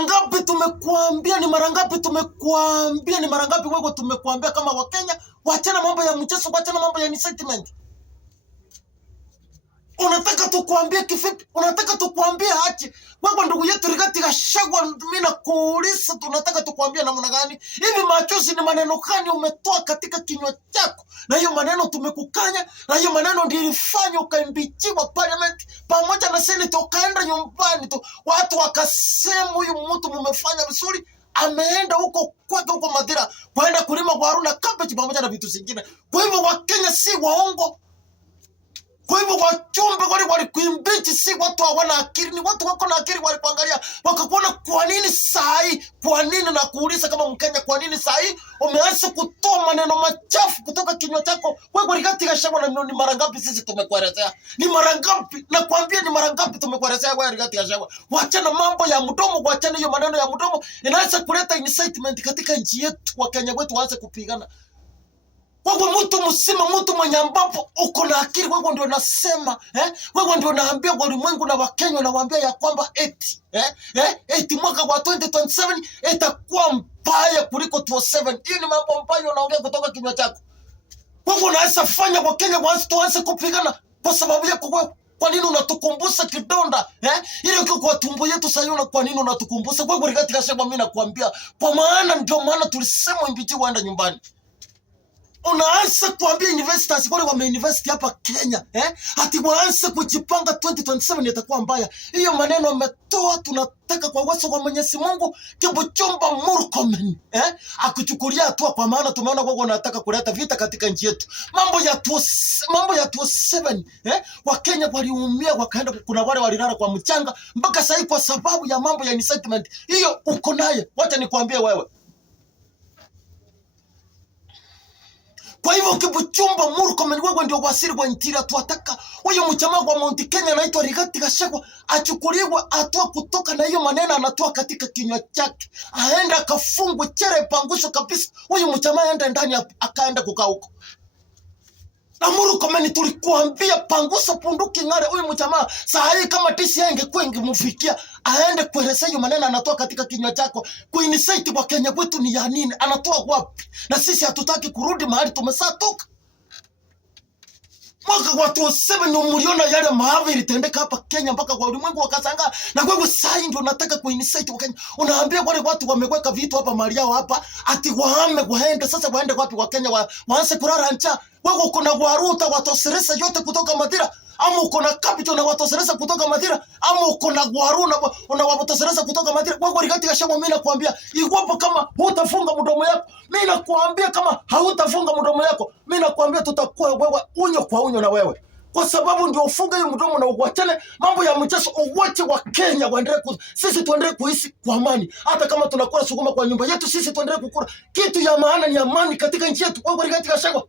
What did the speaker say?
Ngapi tumekuambia, ni mara ngapi tumekuambia, ni mara ngapi wewe tumekuambia kama Wakenya waachana mambo ya mchezo, waachana mambo ya incitement. Unataka tukuambie kivipi? Unataka tukuambie aje? Wewe ndugu yetu Rigathi Gachagua, mimi nakuuliza, tunataka tukuambie namna gani? Hivi machozi ni maneno gani umetoa katika kinywa chako? Na hiyo maneno tumekukanya, na hiyo maneno ndio ilifanya ukaimbichiwa parliament pamoja na senate, ukaenda nyumbani tu. Watu wakasema huyu mtu mmefanya vizuri, ameenda huko kwake huko Madira kwenda kulima waru na cabbage pamoja na vitu vingine. Kwa hivyo Wakenya si waongo. Kwa hivyo wachumbe wale kuimbichi si watu hawana akili, ni watu wako na akili. Walikuangalia wakakuona kwa nini sahi, kwa nini na kuuliza kama Mkenya, kwa nini sahi umeanza kutoa maneno machafu kutoka kinywa chako? Wewe Rigathi Gachagua, ni mara ngapi sisi tumekuelezea? Ni mara ngapi? Nakwambia ni mara ngapi tumekuelezea wewe Rigathi Gachagua? Waachana mambo ya mdomo, waachana hiyo maneno ya mdomo, inaweza kuleta incitement katika nchi yetu. Wakenya wetu waanze kupigana. Wewe mtu msima, mtu mwenye ambapo uko na akili, wewe ndio nasema, wewe ndio naambia ulimwengu na Wakenya, nawaambia ya kwamba eti mwaka wa 2027 itakuwa mbaya kuliko 2007. Hiyo ni mambo mbaya unaongea kutoka kinywa chako. Wewe unaweza fanya Wakenya waanze kupigana kwa sababu yako wewe. Kwa nini unatukumbusha kidonda? Ile uko kwa tumbo yetu sasa, kwa nini unatukumbusha? Wewe Rigathi Gachagua, mimi nakwambia, kwa maana ndio maana tulisema imbiti waenda nyumbani. Unaanza kuambia investors wale wameinvest hapa Kenya, ati waanze kujipanga 2027 itakuwa mbaya. Hiyo maneno umetoa, tunataka kwa uwezo wa Mwenyezi Mungu Kipchumba Murkomen akuchukulia hatua, kwa maana tumeona wao wanataka kuleta vita katika nchi yetu. Mambo ya 27 Wakenya waliumia, wakaenda, kuna wale walilala kwa mchanga mpaka sasa kwa sababu ya mambo ya incitement. Hiyo uko naye, wacha nikwambie wewe. Kwa hivyo Kipchumba Murkomen, wewe ndio waziri wa interior, tuataka huyo mjamaa wa Mount Kenya anaitwa Rigathi Gachagua achukuliwe hatua kutoka na hiyo maneno anatoa katika kinywa chake, aenda akafungwe chere pangusho kabisa. Huyo mjamaa aende ndani akaenda kukaa huko. Na Murkomen, tulikuambia pangusa punduki ngare huyu mjamaa. Saa hii kama TCI ingekuwa ingemfikia, aende kuelezea hiyo maneno anatoa katika kinywa chako. Kuinicite kwa Kenya wetu ni ya nini? Anatoa wapi? Na sisi hatutaki kurudi mahali tumesatoka. Mwaka wa 2007 mliona yale maafa ilitendeka hapa Kenya mpaka kwa ulimwengu wakashangaa. Na wewe sasa ndio unataka kuinicite Wakenya. Unaambia wale watu wameweka vitu hapa mali yao hapa, ati wahame waende. Sasa waende wapi Wakenya? Waanze kulala njaa. Wewe uko na waruta watoseresa yote kutoka Madira, ama uko na capital na watoseresa kutoka Madira, ama uko na gwaru na watoseresa kutoka Madira? Wewe Rigathi Gachagua, mimi nakwambia, iwapo kama hutafunga mdomo yako, mimi nakwambia, kama hautafunga mdomo yako, mimi nakwambia tutakuwa wewe unyo kwa unyo na wewe. Kwa sababu ndio ufunge hiyo mdomo na uachane mambo ya mchezo, uwache Wakenya waendelee sisi tuendelee kuishi kwa amani. Hata kama tunakula sukuma kwa nyumba yetu, sisi tuendelee kukula. Kitu ya maana ni amani katika nchi yetu. Wewe Rigathi Gachagua,